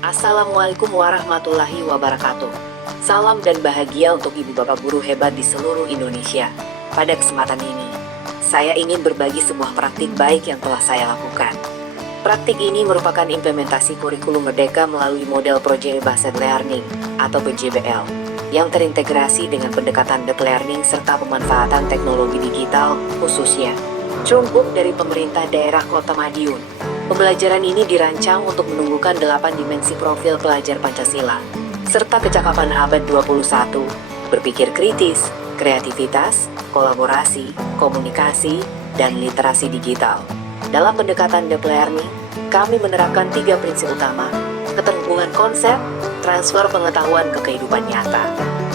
Assalamualaikum warahmatullahi wabarakatuh. Salam dan bahagia untuk ibu bapak guru hebat di seluruh Indonesia. Pada kesempatan ini, saya ingin berbagi sebuah praktik baik yang telah saya lakukan. Praktik ini merupakan implementasi kurikulum Merdeka melalui model Project Based Learning atau PJBL yang terintegrasi dengan pendekatan deep learning serta pemanfaatan teknologi digital, khususnya Chromebook dari pemerintah daerah Kota Madiun. Pembelajaran ini dirancang untuk menumbuhkan 8 dimensi profil pelajar Pancasila, serta kecakapan abad 21, berpikir kritis, kreativitas, kolaborasi, komunikasi, dan literasi digital. Dalam pendekatan deep learning, kami menerapkan 3 prinsip utama: keterhubungan konsep, transfer pengetahuan ke kehidupan nyata,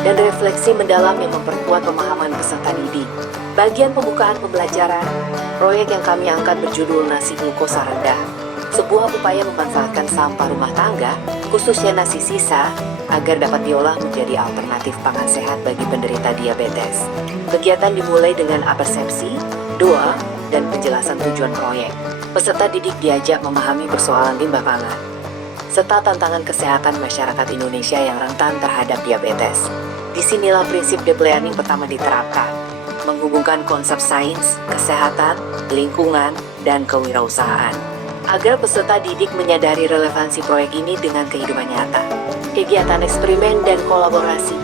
dan refleksi mendalam yang memperkuat pemahaman peserta didik. Bagian pembukaan pembelajaran, proyek yang kami angkat berjudul Nasi Glukosa Rendah, sebuah upaya memanfaatkan sampah rumah tangga, khususnya nasi sisa, agar dapat diolah menjadi alternatif pangan sehat bagi penderita diabetes. Kegiatan dimulai dengan apersepsi, doa, dan penjelasan tujuan proyek. Peserta didik diajak memahami persoalan limbah pangan, serta tantangan kesehatan masyarakat Indonesia yang rentan terhadap diabetes. Disinilah prinsip deep learning pertama diterapkan, menghubungkan konsep sains, kesehatan, lingkungan, dan kewirausahaan, agar peserta didik menyadari relevansi proyek ini dengan kehidupan nyata. Kegiatan eksperimen dan kolaborasi.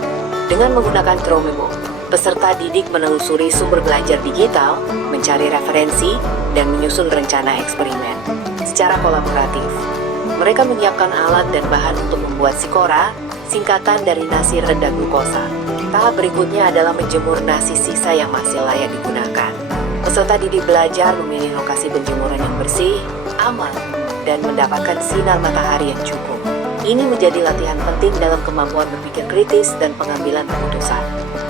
Dengan menggunakan Chromebook, peserta didik menelusuri sumber belajar digital, mencari referensi, dan menyusun rencana eksperimen secara kolaboratif. Mereka menyiapkan alat dan bahan untuk membuat Sikora, singkatan dari nasi rendah glukosa. Tahap berikutnya adalah menjemur nasi sisa yang masih layak digunakan. Peserta didik belajar memilih lokasi penjemuran yang bersih, aman, dan mendapatkan sinar matahari yang cukup. Ini menjadi latihan penting dalam kemampuan berpikir kritis dan pengambilan keputusan.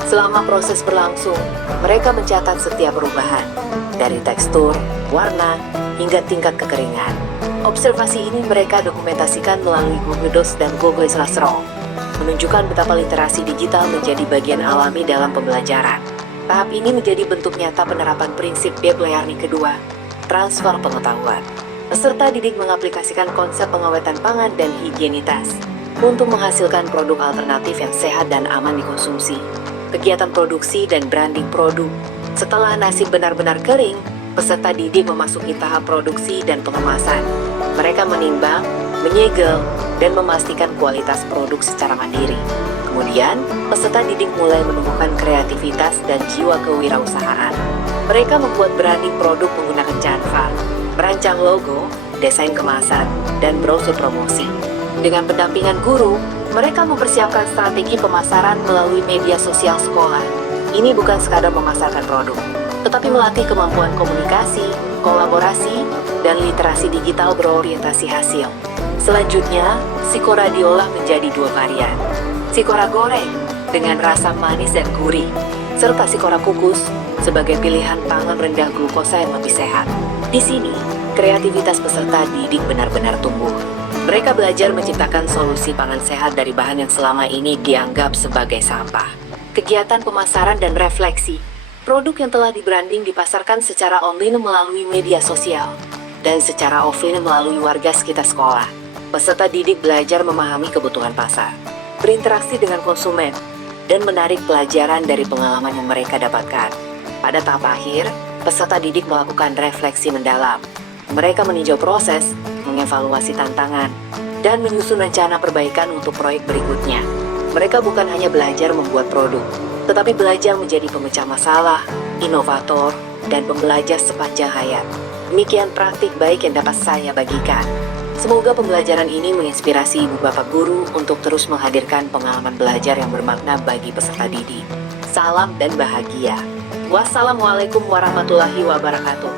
Selama proses berlangsung, mereka mencatat setiap perubahan, dari tekstur, warna, hingga tingkat kekeringan. Observasi ini mereka dokumentasikan melalui Google Docs dan Google Classroom, menunjukkan betapa literasi digital menjadi bagian alami dalam pembelajaran. Tahap ini menjadi bentuk nyata penerapan prinsip deep learning kedua, transfer pengetahuan. Peserta didik mengaplikasikan konsep pengawetan pangan dan higienitas untuk menghasilkan produk alternatif yang sehat dan aman dikonsumsi. Kegiatan produksi dan branding produk. Setelah nasi benar-benar kering, peserta didik memasuki tahap produksi dan pengemasan. Mereka menimbang, menyegel, dan memastikan kualitas produk secara mandiri. Kemudian, peserta didik mulai menumbuhkan kreativitas dan jiwa kewirausahaan. Mereka membuat branding produk menggunakan Canva, merancang logo, desain kemasan, dan brosur promosi. Dengan pendampingan guru, mereka mempersiapkan strategi pemasaran melalui media sosial sekolah. Ini bukan sekadar memasarkan produk, tetapi melatih kemampuan komunikasi, kolaborasi, dan literasi digital berorientasi hasil. Selanjutnya, Sikora diolah menjadi 2 varian. Sikora goreng dengan rasa manis dan gurih, serta Sikora kukus sebagai pilihan pangan rendah glukosa yang lebih sehat. Di sini, kreativitas peserta didik benar-benar tumbuh. Mereka belajar menciptakan solusi pangan sehat dari bahan yang selama ini dianggap sebagai sampah. Kegiatan pemasaran dan refleksi. Produk yang telah di-branding dipasarkan secara online melalui media sosial dan secara offline melalui warga sekitar sekolah. Peserta didik belajar memahami kebutuhan pasar, berinteraksi dengan konsumen, dan menarik pelajaran dari pengalaman yang mereka dapatkan. Pada tahap akhir, peserta didik melakukan refleksi mendalam. Mereka meninjau proses, mengevaluasi tantangan, dan menyusun rencana perbaikan untuk proyek berikutnya. Mereka bukan hanya belajar membuat produk, tetapi belajar menjadi pemecah masalah, inovator, dan pembelajar sepanjang hayat. Demikian praktik baik yang dapat saya bagikan. Semoga pembelajaran ini menginspirasi ibu bapak guru untuk terus menghadirkan pengalaman belajar yang bermakna bagi peserta didik. Salam dan bahagia. Wassalamualaikum warahmatullahi wabarakatuh.